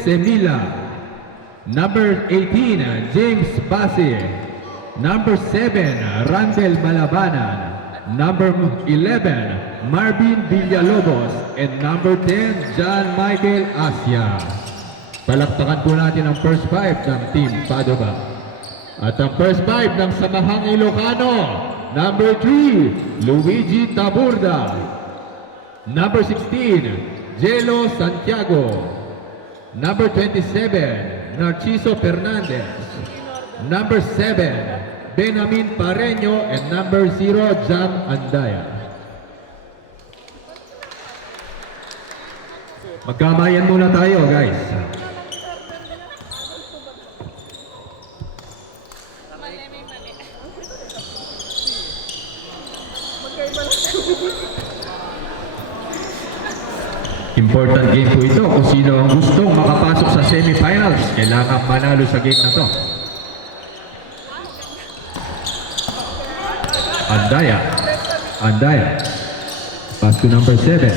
Semila. Number 18, James Basi. Number 7, Randel Malabanan. Number 11, Marvin Villalobos. And number 10, John Michael Asya. Palakpakan po natin ang first 5 ng Team Padova. At ang first 5 ng Samahang Ilocano, number 3, Luigi Taburda. Number 16, Jelo Santiago. Number 27, Narciso Fernandez. Number 7, Benamin Pareño. And number 0, Jam Andaya. Magkamayan muna tayo, guys. Important game po ito kung sino ang gustong makapasok sa semifinals. Kailangan manalo sa game na to. Andaya. Pass to number 7.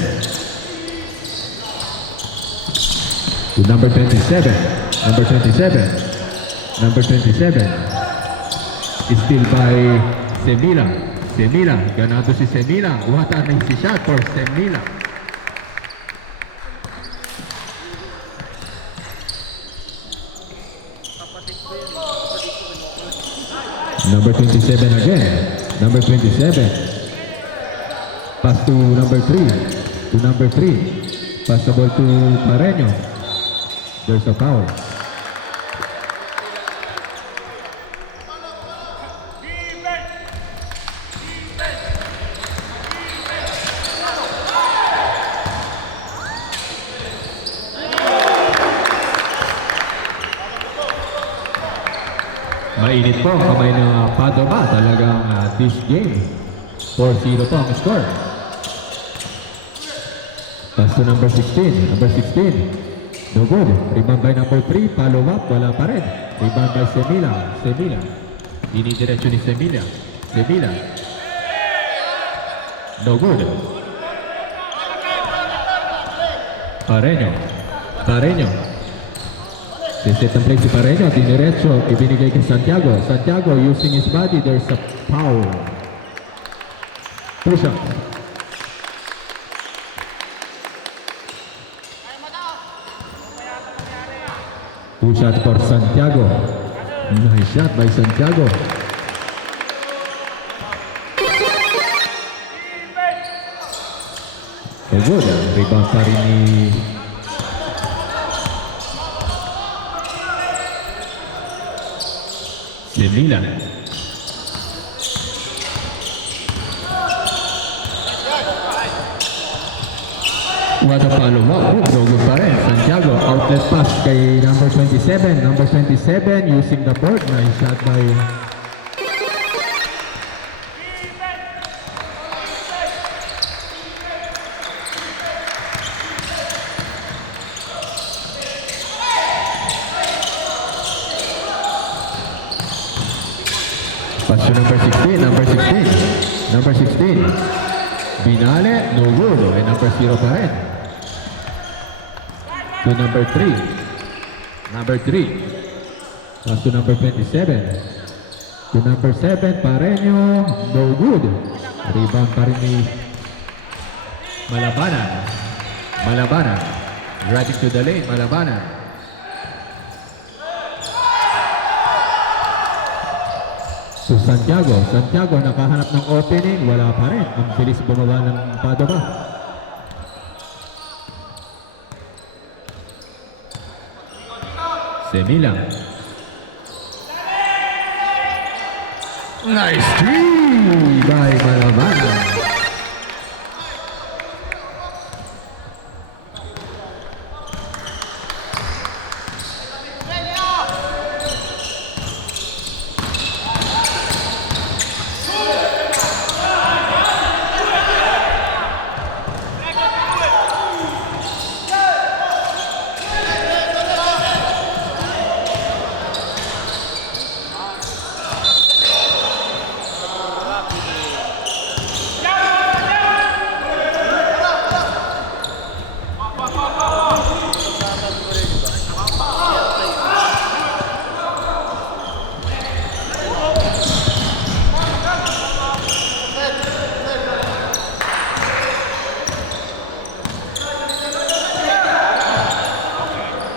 To number 27. Number 27. Is still by Semila. Ganado si Semila. Wata na si shot for Semila. Number 27 again. Number 27. Pass to number 3. Pass the ball to Pareño. There's a foul. Mainit po ang kamay ng Padova. Talagang this game 4-0 po ang score. Pass to number 16. No good. Rebound by number 3. Follow up. Wala pa rin. Rebound by Semila. Dinidiretso ni Semila. No good. Pareño. Set ang play si Pareño. Diniretso. Ibinigay kay Santiago. Santiago using his body. There's a foul. Push up. Push shot for Santiago. Nice shot by Santiago. So good. Rebound pa rin ni Semila. What a follow-up. So good pa rin. Santiago, outlet pass kay number 27. Number 27 using the board. Nice shot by pass to number 16. Binale, no good. And number 0 pa rin. To number 3. Pass to number 27. To number 7, Pareño, no good. Rebound pa rin ni Malabanan. Driving to the lane, Malabanan. So Santiago nakahanap ng opening, wala pa rin. Ang bilis bumaba ng Padova. Semila. Nice three by Malabanan.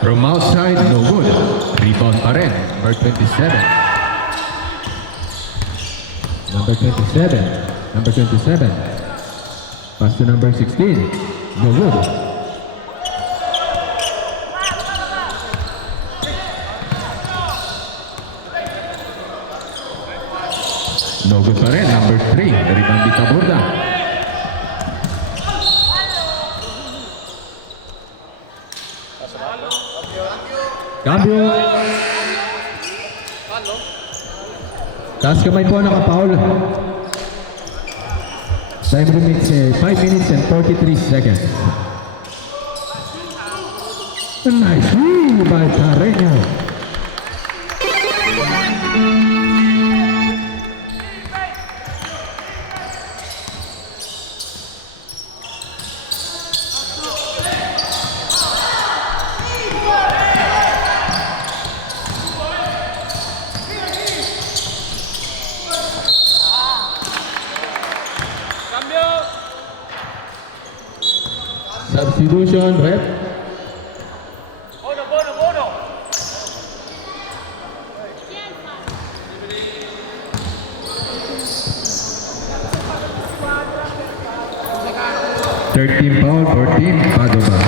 From outside, no good. Rebound pa rin. Number 27. Number 27. Number 27. Pass to number 16. No good. No good pa rin. Number 3. Rebound di Taburda. Cambio. Taas kamay po, naka-foul. Time limit 5 minutes and 43 seconds. A nice move by Carreño. Substitution, rep. Bono. 13 foul, 14, Padova.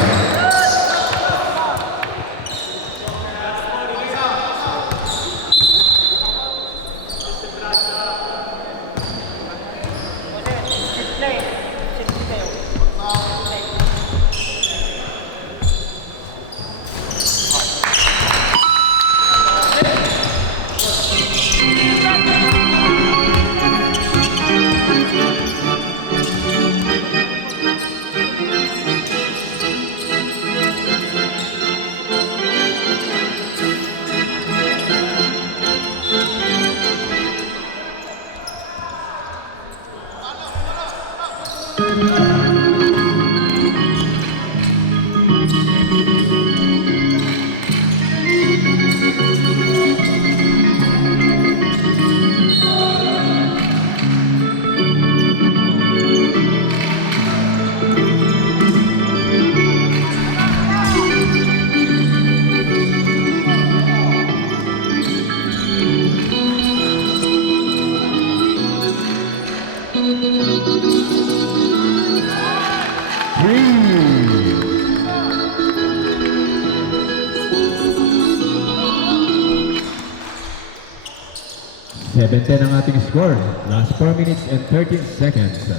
Seven-10 ang ating score. Last 4 minutes and 13 seconds.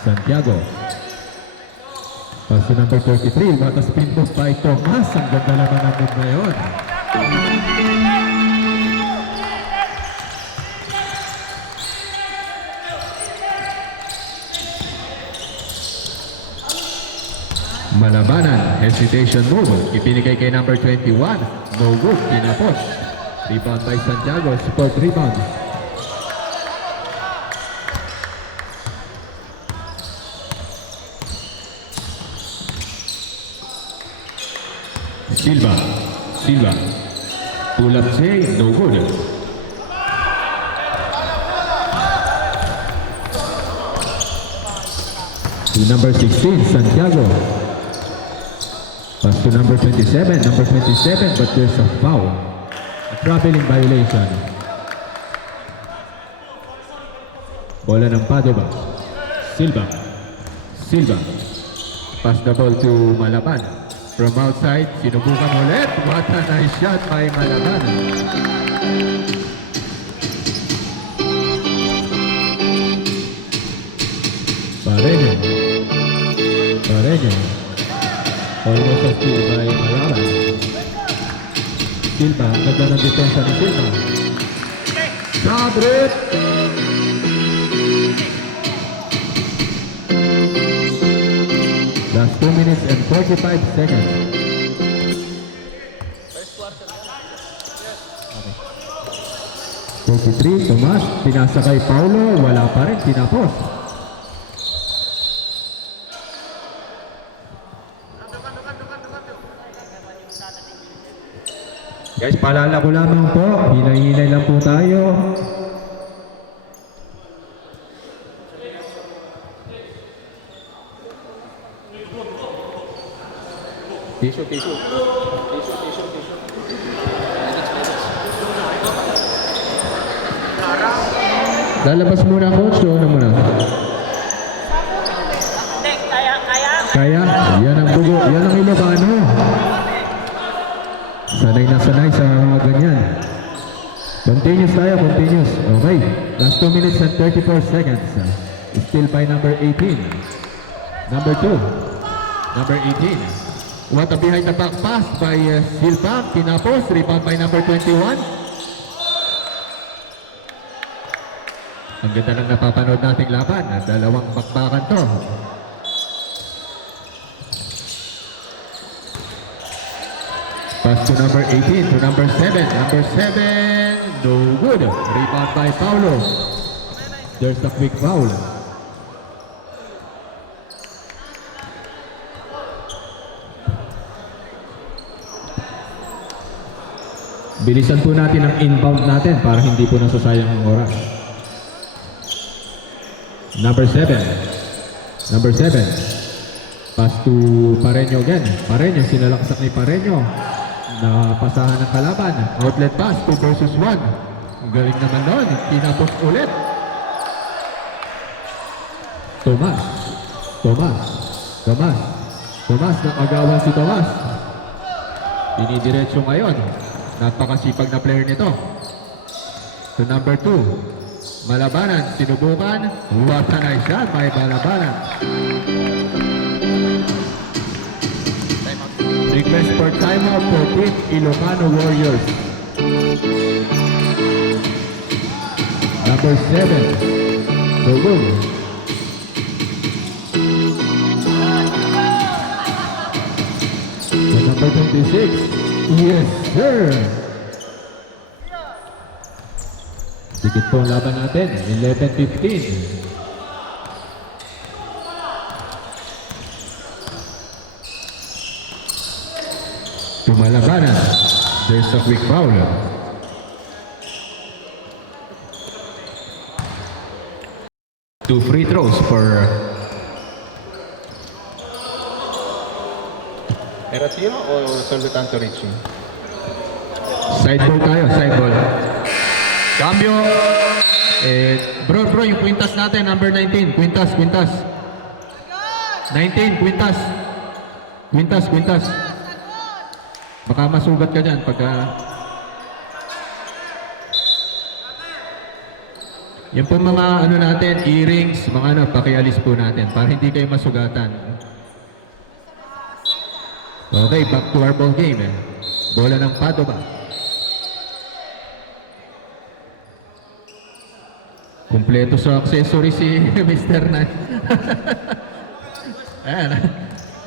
Santiago. Pass to number 33. What a spin move by Tomas. Ang ganda naman ang move na yun. Malabanan. Hesitation move. Ipinigay kay number 21. No good. Tinapos. Rebound by Santiago, support rebound. Silva. Pull up J, no good. To number 16, Santiago. Pass to number 27, but there's a foul. A traveling violation. Bola ng Padova. Silva. Pass the ball to Malaban. From outside, sinubukan ulit. What a nice shot by Malaban. Pareño. Almost a steal by Malaban. Silva, ganda ng depensa ni Silva. Sabrit! Last 2 minutes and 45 seconds. Okay. 33, Tomas, pinasa kay Paulo, wala pa rin, tinapos. Guys, paalala ko lamang po, hinay-hinay lang po tayo. Tissue, tissue. Tissue, tissue, tissue. Lalabas muna coach o ano muna? Kaya, yan ang bugo, yan ang Ilocano. Sanay na sanay sa mga ganyan. Continuous tayo, continuous. Okay, last 2 minutes and 34 seconds. Still by number 18. Number 2. Number 18. What a behind the back pass by Silva. Tinapos, rebound by number 21. Ang ganda ng napapanood nating laban. Dalawang bakbakan to. Pass to number 18 to number 7. Number 7, no good. Rebound by Paulo. There's a quick foul. Bilisan po natin ang inbound natin para hindi po nasasayang ang oras. Number 7. Number 7. Pass to Pareño again. Pareño, sinalaksak ni Pareño. Napasahan ng kalaban. Outlet pass, 2 versus 1. Ang galing naman doon. Tinapos ulit. Tomas. Nag-agawan si Tomas. Dinidiretso ngayon. Napakasipag na player nito. To number 2. Malabanan, sinubukan. What a nice shot by Malabanan. Request for timeout for Team Ilocano Warriors. Number 7. Dogong. So number 26. Yes, sir. Dikit po ang laban natin. 11-15. Tumalabanan. There's a quick foul. Two free throws for Eratio o Solvitanto Ricci? side ball tayo, side ball. Cambio. Bro, yung kwintas natin, number 19. Kwintas. 19, kwintas. Baka masugat ka dyan pagka... Yan po mga ano natin, earrings, mga ano, pakialis po natin para hindi kayo masugatan. Okay, back to our ball game. Bola ng Padova. Kumpleto sa accessory si Mr. Knight. Ayan,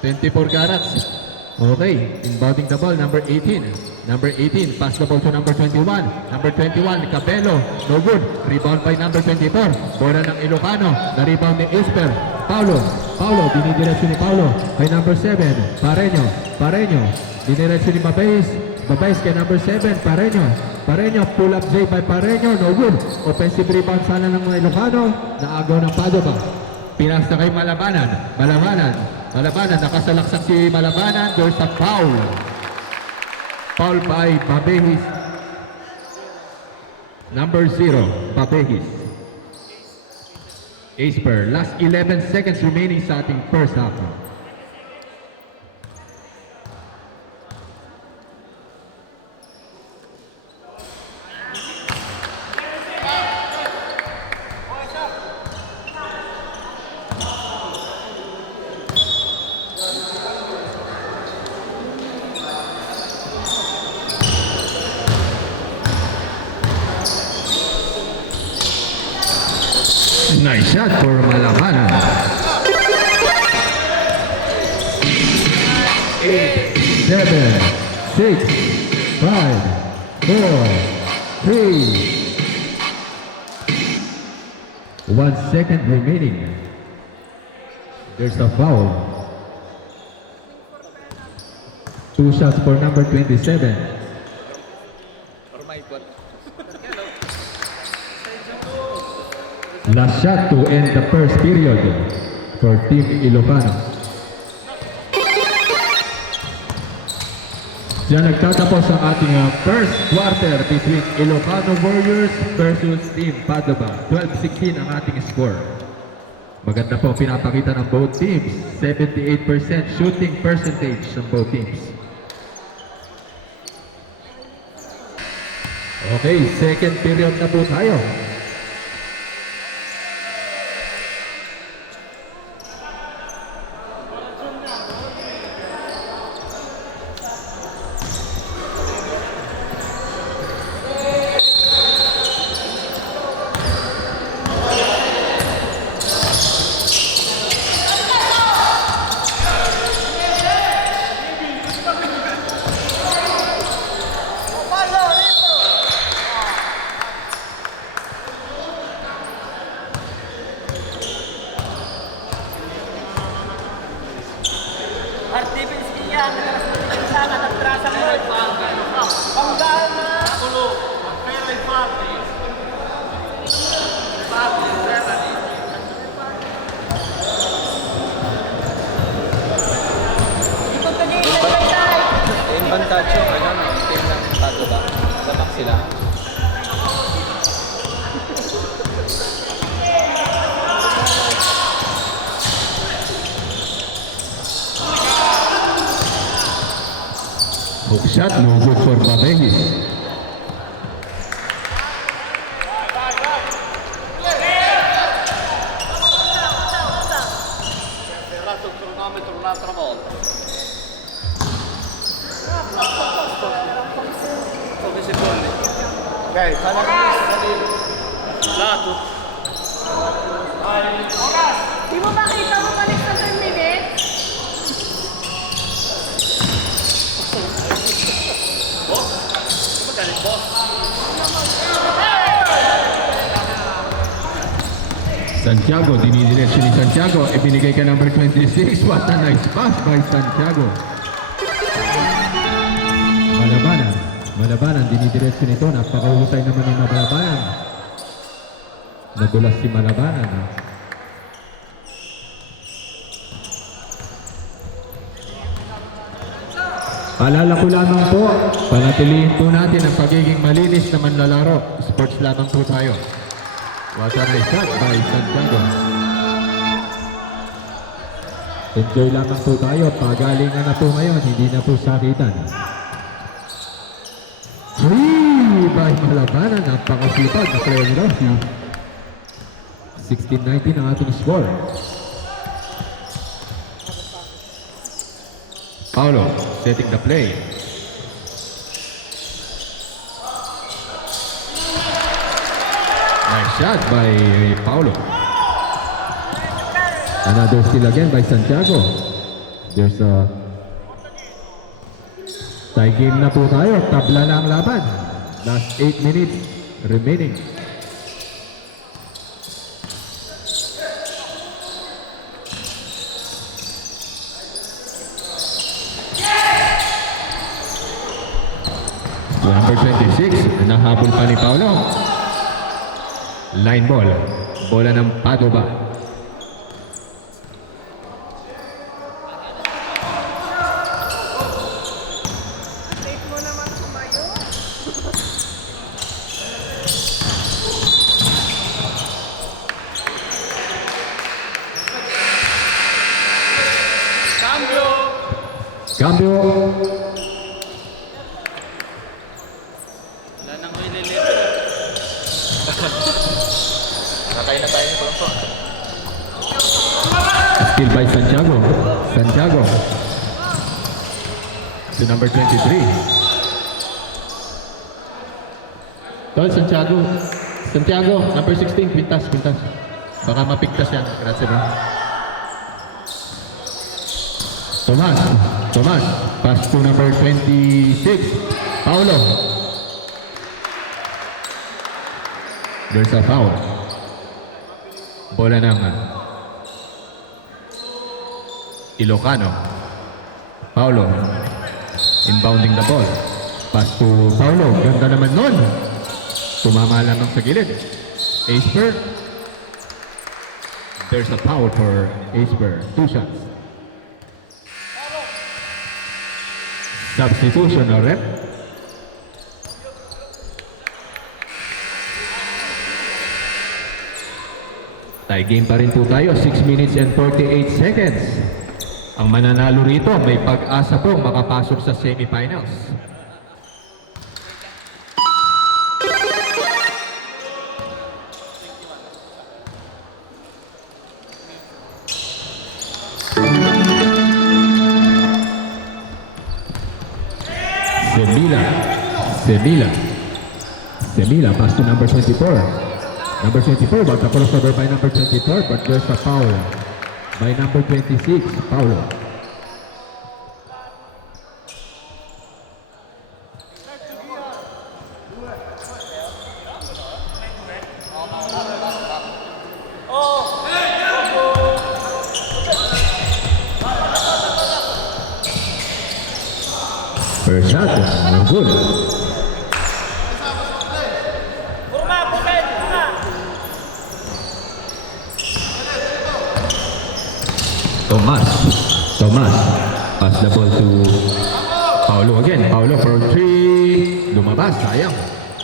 24 carats. Okay, inbounding the ball, number 18. Number 18, pass the ball to number 21. Number 21, Capello, no good. Rebound by number 24. Bola ng Ilocano, na-rebound ni Isper. Paulo, dinidiretso ni Paulo. Kay number 7, Pareño. Dinidiretso ni Babayes kay number 7, Pareño, pull up J by Pareño, no good. Offensive rebound sana ng mga Ilocano, naagaw ng Padova. Pinasta kay Malabanan, nakasalaksak si Malabanan, there's a foul. Foul by Babehis. Number 0, Babehis. Isper, last 11 seconds remaining sa ating first half. Nice shot for Malabanan. 8, 7, 6, 5, 4, 3. 1 second remaining. There's a foul. 2 shots for number 27. Last shot to end the first period for Team Ilocano. Diyan nagtatapos ang ating first quarter between Ilocano Warriors versus Team Padova. 12-16 ang ating score. Maganda po pinapakita ng both teams. 78% shooting percentage ng both teams. Okay, second period na po tayo. Yung vantage yung team ng Padova. Sabak sila. Hook shot, no good for Babengis. Ferrato il cronometro un'altra volta. Pochi secondi. Ok, fai la Lato. Di mo makita mo balik sa 10 minutes? Magkano boss? Santiago, dinidiretso ni Santiago, ibinigay ka number 26. What a nice pass by Santiago. Malabanan, dinidiretso nito. Napakahusay naman ni Malabanan. Nagulas si Malabanan. Paalala ko lamang po, panatilihin po natin ang pagiging malinis na manlalaro. Sports lamang po tayo. What a nice shot by Santiago. Enjoy lamang po tayo. Pagalingan na po ngayon, hindi na po sakitan. Three by Malabanan. Napakasipag na player nila. 16-19 ang ating score. Paulo setting the play. Nice shot by Paulo. Another steal again by Santiago. There's a tie game na po tayo. Tabla na ang laban. Last 8 minutes remaining. Number 26, nahabol pa ni Paulo. Line ball. Bola ng Padova. Late mo naman kumayo. Cambio. Wala nang ililipat. Nakakain na tayo nito lang po. Steal by Santiago. Santiago. To number 23. Tol, Santiago. Santiago, number 16. Pintas. Baka mapigtas yan. Grazie ba? Tomas. Pass to number 26. Paulo. There's a foul. Bola ng Ilocano. Paulo. Inbounding the ball. Pass to Paulo. Ganda naman nun. Tumama lamang sa gilid. Aceper. There's a foul for Aceper. 2 shots. Substitution or rep. Tie game pa rin po tayo, 6 minutes and 48 seconds. Ang mananalo rito may pag-asa pong makapasok sa semifinals. Semila, pass to number 24. Number 24, but the crossover by number 24, but there's a foul by number 26, Paulo. First shot, no good. Tomas, pass the ball to Paulo again. Paulo for 3. Lumabas, sayang.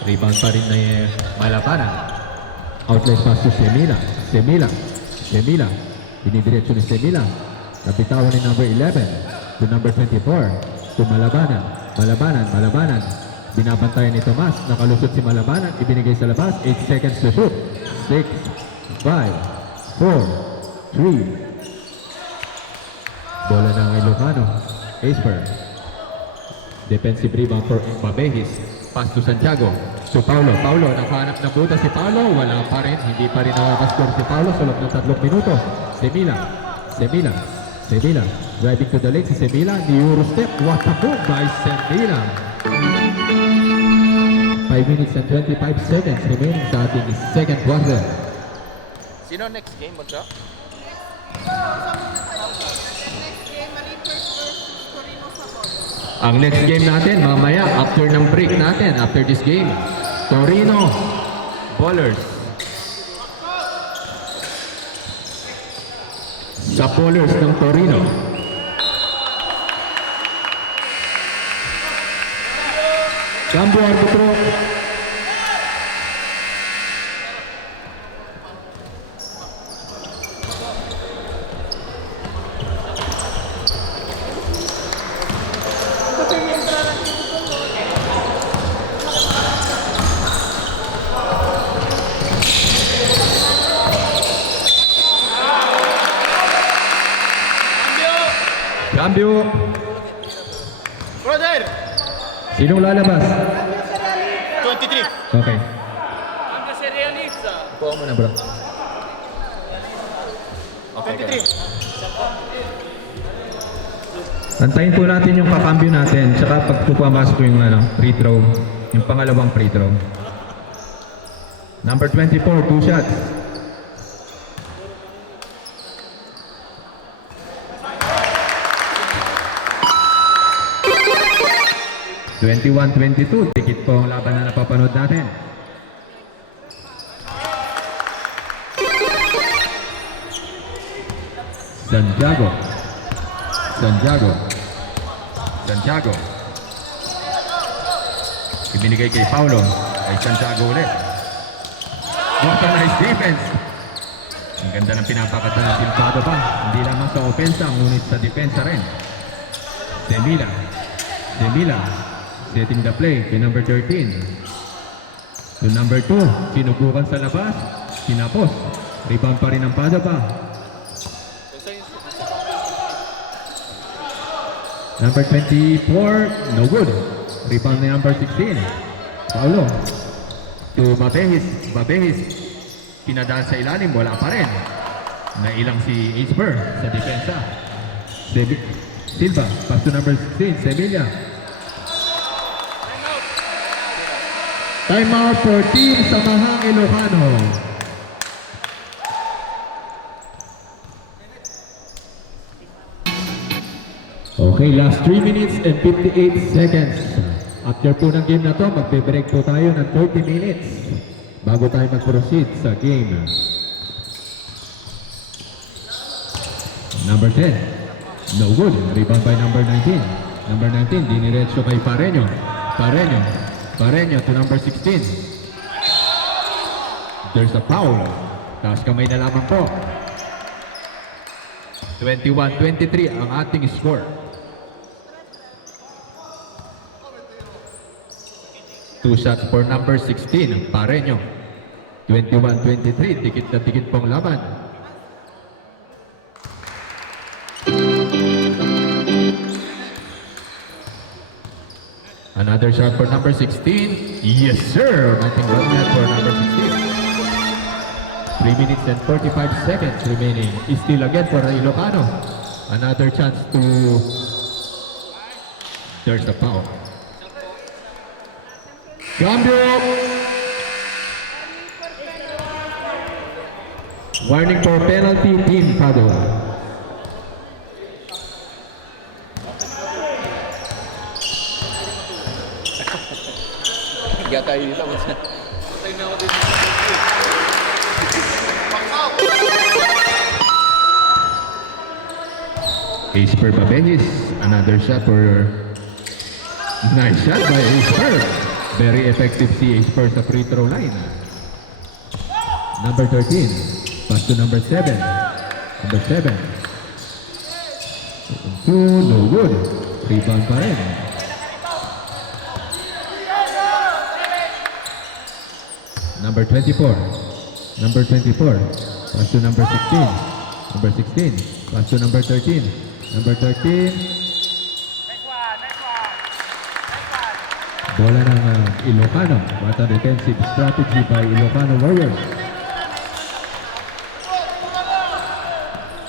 Rebound pa rin na Malabanan. Outlet pass to Semila. Binidiretso ni Semila. Napitawan ni number 11 to number 24 to Malabanan. Binabantayan ni Tomas. Nakalusot si Malabanan. Ibinigay sa labas. 8 seconds to shoot. 6, 5, 4, 3. Bola ng Ilocano. Esper. Defensive rebound for Babehis. Pass to Santiago. To Paulo. Nakahanap ng buta si Paulo. Wala pa rin. Hindi pa rin nakakascore si Paulo sa loob ng 3 minuto. Semila. Driving to the lane si Semila. Ni Eurostep. What a move by Semila. 5 minutes and 25 seconds remaining sa ating second quarter. Sino next game mo siya? Ang next game natin, mamaya, after ng break natin, after this game, Torino Ballers. Sa Ballers ng Torino. Cambio arbitro. Cambio. Brother! Sinong lalabas? 23. Okay. Cambio si realizza. Kuha mo na, bro. Okay. 23. Antayin po natin yung kakambyo natin, tsaka pag pumasok yung free throw, yung pangalawang free throw. Number 24, 2 shots. (21-22), tikit po ang laban na napapanood natin. Santiago. Ibinigay kay Paulo. Kay Santiago ulit. What a nice defense. Ang ganda ng pinapakata ng Silvado pa. Hindi lamang sa opensa, ngunit sa depensa rin. Semila. Setting the play kay number 13. To number 2. Sinubukan sa labas. Kinapos. Rebound pa rin ang Padova. Number 24, no good. Rebound ni number 16. Paulo. To Babehis. Pinadaan sa ilalim, wala pa rin. Nailang si Esper sa depensa. Silva, pass to number 16, Semilla. Time out for Team Samahang Ilocano. Okay, last 3 minutes and 58 seconds. After po ng game na to, magbe-break po tayo ng 30 minutes bago tayo mag-proceed sa game. Number 10, no good. Rebound by number 19. Number 19, diniretso kay Pareño. Pareño to number 16. There's a foul. Taas kamay na lamang po. 21-23 ang ating score. Two shots for number 16, Pareño. 21-23, dikit na dikit pong laban. Another shot for number 16. Yes, sir! Nothing but net for number 16. 3 minutes and 45 seconds remaining. Still again for Ilocano. Another chance to... There's the foul. Cambio! Warning for penalty, Team Padua. Higa tayo dito. Patay na ako dito. Ace per Babengis. Another shot for... Nice shot by Ace per. Very effective si Ace per sa free throw line. Number 13. Pass to number 7. Number 7. No good. Rebound pa rin. Number 24. Number 24. Pass to number 16. Number 16. Pass to number 13. Number 13. Bola ng Ilocano. What a defensive strategy by Ilocano Warriors.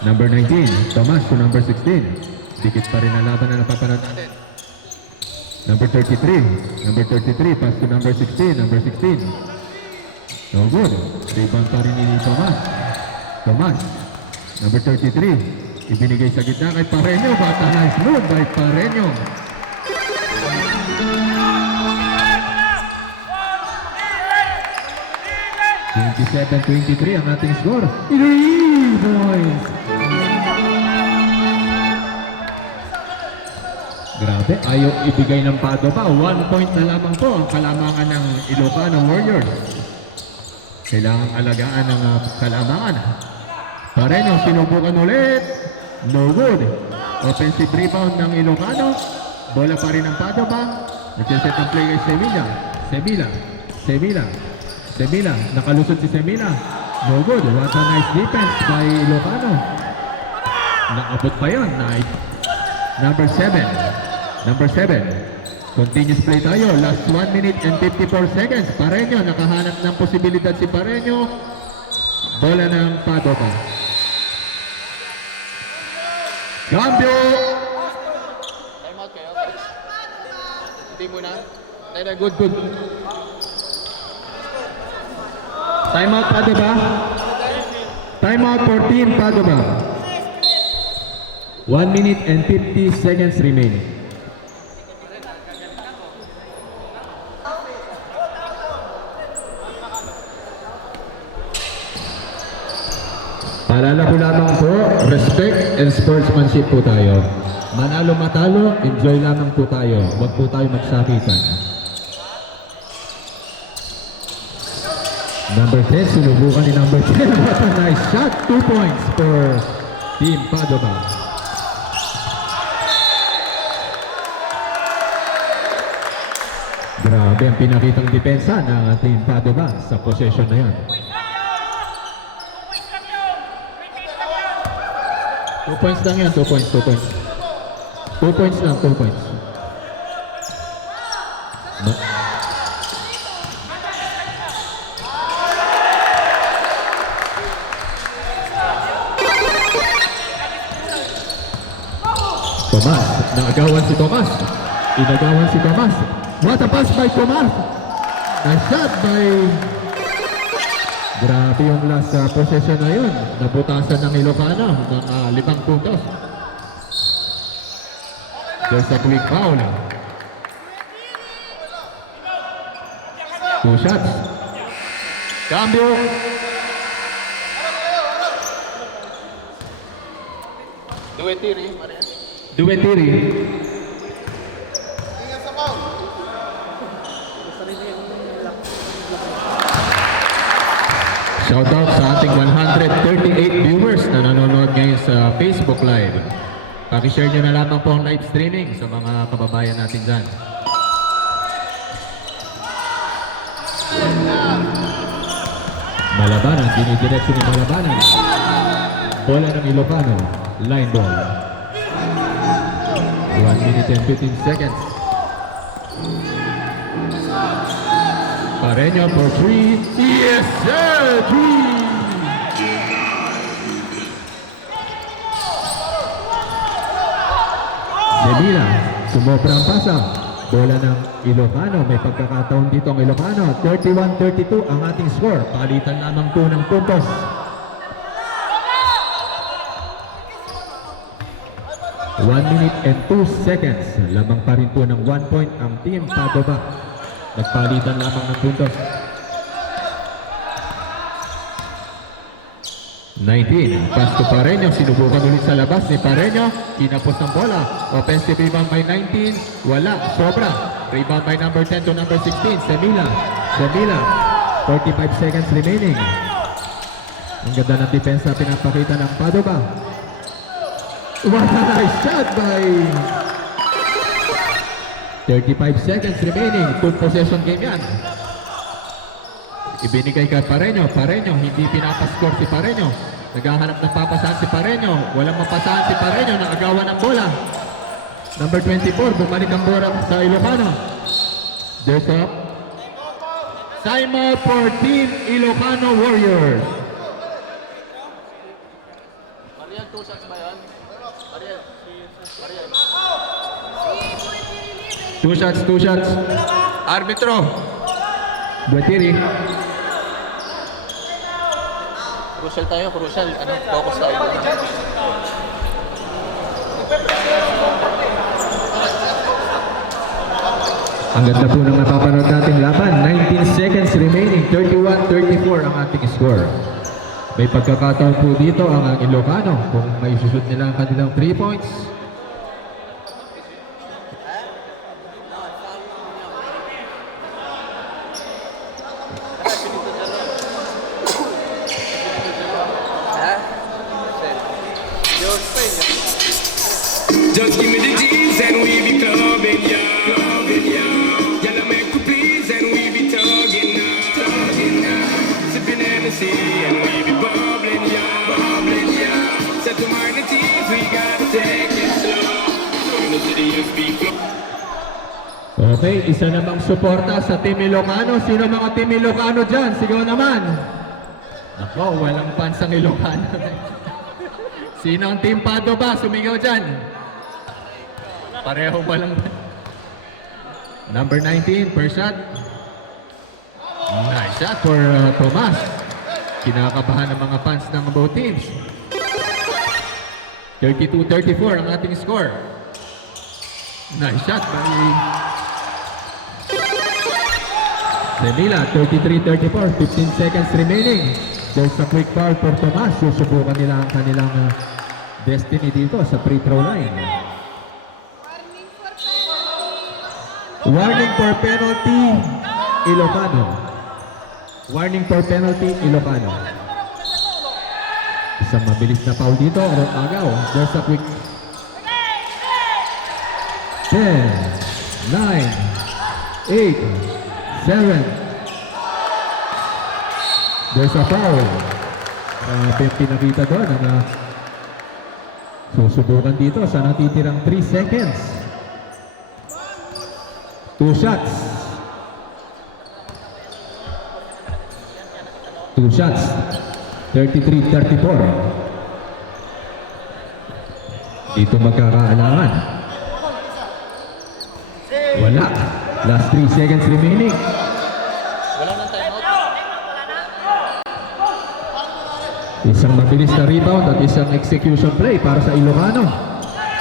Number 19. Tomas to number 16. Dikit pa rin ang laban na napapanat natin. Number 33. Number 33. Pass to number 16. Number 16. No good. Rebound pa rin ni Tomas. Tomas. Number 33. Ibinigay sa gitna kay Pareño. But a nice move by Pareño. (27-23) ang ating score. 3 points. Grabe, ayaw ibigay ng Padua. 1 point na lamang po ang kalamangan ng Ilocano Warriors. Kailangang alagaan ng kalamangan. Pareño, sinubukan ulit. No good. Offensive rebound ng Ilocano. Bola pa rin ng Padua. Nagsiset ang play kay Semilla. Nakalusot si Semilla. No good. What a nice defense by Ilocano. Naabot pa yun. Nice. Number 7. Continuous play tayo. Last 1 minute and 54 seconds. Pareño. Nakahanap ng posibilidad si Pareño. Bola ng Padua. Cambio! Time out kayo. Hindi muna. Good. Timeout Padua. Timeout for Team Padua. 1 minute and 50 seconds remaining. Paalala ko lamang po, respect and sportsmanship po tayo. Manalo matalo, enjoy lamang po tayo. Huwag po tayo magsakitan. Number 10, sinubukan ni number 10. What a nice shot. 2 points for Team Padua. Grabe ang pinakitang depensa ng Team Padua sa possession na yan. 2 points lang yan, 2 points. 2 points lang, 2 points. Tomas, inagawan si Tomas. What a pass by Tomas. Nice shot by... Grabe yung last possession na yun. Nabutasan ng Ilocano ng 5 puntos. There's a quick foul. 2 shots. Cambio. Duwetiri, Maria. Duwetiri. Shoutout sa ating 138 viewers na nanonood ngayon sa Facebook Live. Pakishare nyo na lamang po ang live streaming sa mga kababayan natin dyan. Malabanan, dinidiretso ni Malabanan. Bola ng Ilocano, line ball. 1 minute and 15 seconds. Pareño for 3. Yes, sir! 3! Semila, sumobra ang pasa. Bola ng Ilocano. May pagkakataon dito ang Ilocano. 31-32 ang ating score. Palitan lamang po ng puntos. One minute and 2 seconds. Lamang pa rin po ng 1 point ang team Padova. Nagpalitan lamang ng puntos. 19. Pass to Pareño. Sinubukan ulit sa labas ni Pareño. Kinapos ng bola. Offensive rebound by 19. Wala. Sobra. Rebound by number 10 to number 16. Semila. 45 seconds remaining. Ang ganda ng depensa pinapakita ng Padova. What a nice shot by 35 seconds remaining. Good possession game yan. Ibinigay kay Pareño. Pareño, hindi pinapaskor si Pareño. Naghahanap ng papasahan si Pareño. Walang mapasahan si Pareño. Nakagawa ng bola. Number 24, bumalik ang bola sa Ilocano. There's up. Timeout for Team Ilocano Warriors. Marian, 2 shots ba yan? Marian. Marian. 2 shots. Arbitro. Buatiri. Crucial tayo, crucial. Ano, focus tayo. Ang ganda po ng napapanood nating laban. 19 seconds remaining. 31-34 ang ating score. May pagkakataon po dito ang Ilocano kung may susut nila ang kanilang 3 points. Just give me the G's and we be clubbing, yeah. Y'all make you please and we be talking now. Sipping Hennessy and we be bubbling, yeah. Set to minor teams, we gotta take it slow. In the city and speak low. Okay, isa namang suporta sa Team Ilocano. Sino mga Team Ilocano dyan? Sigaw naman. Ako, walang fans ang Ilocano. Sino ang Team Padova? Sumigaw dyan. Pareho walang number 19 per shot. Nice shot for Tomas. Kinakabahan ng mga fans ng both teams. 32-34 ang ating score. Nice shot by Semila. 33-34. 15 seconds remaining. There's a quick foul for Tomas. Susubukan nila ang kanilang destiny dito sa free throw line. Warning for penalty, Ilocano. Warning for penalty, Ilocano. Isang mabilis na foul dito, Aron Agaw. There's a quick 10, 9, 8, 7. There's a foul. Pinakita doon na susubukan dito sa natitirang 3 seconds. 2 shots. 2 shots. 33-34. Dito magkakaalangan. Wala. Last 3 seconds remaining. Wala nang timeout. Isang mabilis na rebound at isang execution play para sa Ilocano.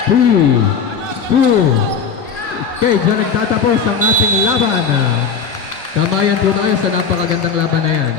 3, 2. Okay, dyan nagtatapos ang ating laban. Kamayan po tayo sa napakagandang laban na yan.